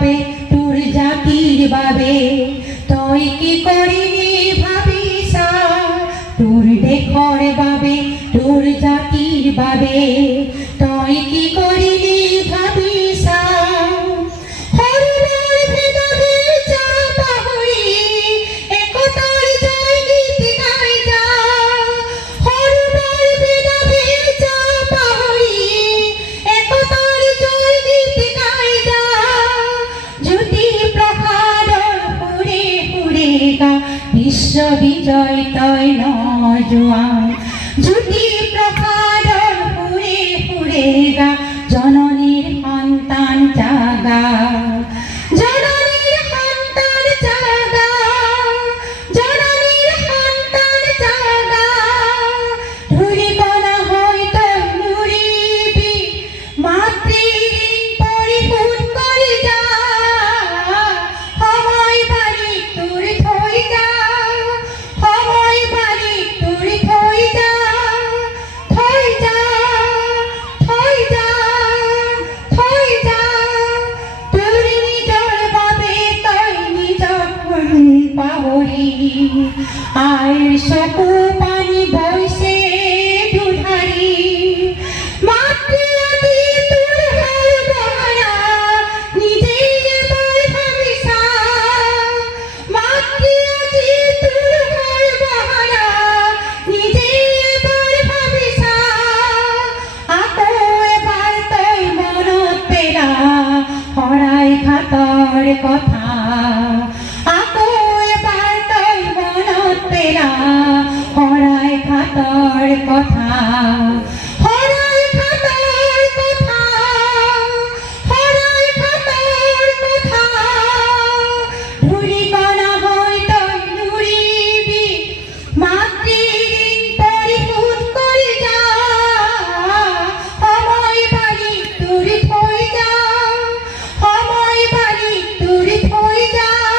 বাবে তোর জাতির বাবে তই কি করিনি ভাবিসা তোর দেখর বাবে তোর জাতির বাবে তই কি করিনি ভাবিসা বিশ্ব বিজয় তৈ নজোয়ান জ্যোতি প্রভাদর ফুরে ফুরে গা জননীর সন্তান জাগা জননীর সন্তান জাগা জননীর সন্তান জাগা ধুলি কণা হৈ তই নুৰিবি মাতৃঋণ পৰিশোধ কৰি যা সময় বাৰী তোৰ থৈ যা আইৰ চকু পানী বৈছে দুধাৰি মাতৃ আদি তোৰ সৰ্বহাৰা নিজে এবাৰ ভাবিছা মাতৃ আদি তোৰ সৰ্বহাৰা নিজে এবাৰ ভাবিছা আকৌ এবাৰ তই মনত পেলা শৰাইঘাটৰ কথা শৰাইঘাটৰ কথা শৰাইঘাটৰ কথা শৰাইঘাটৰ কথা ধূলিকণা হৈ তই নুৰিবি মাতৃঋণ পৰিশোধ কৰি যা সময় বাৰী তোৰ থৈ যা সময় বাৰী তোৰ থৈ যা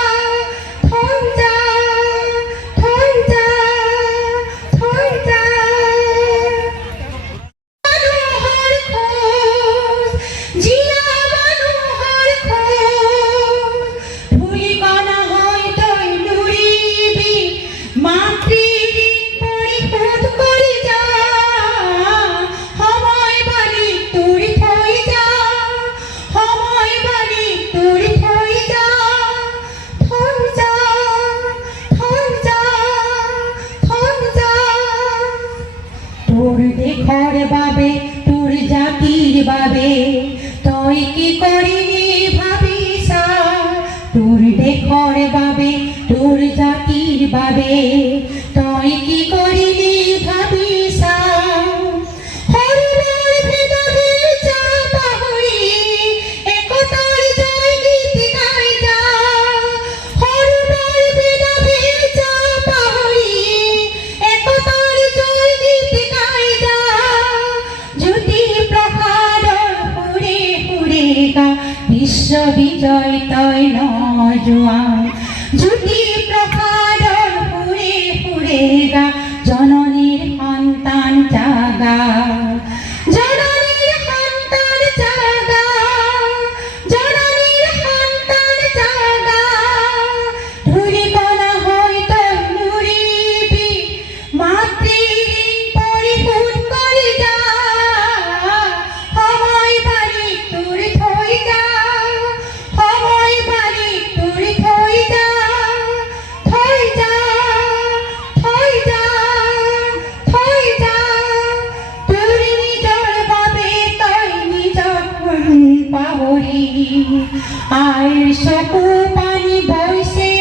তোর দেখর বাবে তোর জাতির বাবে তই কি করিনি ভাবিসা তোর দেখর বাবে তোর জাতির বাবে তই কি করিনি ভাবিসা বিশ্ব বিজয় তৈ নজোয়ান জ্যোতি প্রভাদর ফুরে ফুরে গা জননীর সন্তান জাগা জননীর সন্তান জাগা জননীর সন্তান জাগা ধূলিকণা হৈ তই নুৰিবি মাতৃঋণ পৰিশোধ কৰি যা সময় বাৰী তোৰ থৈ যা আইৰ চকু পানী বৈছে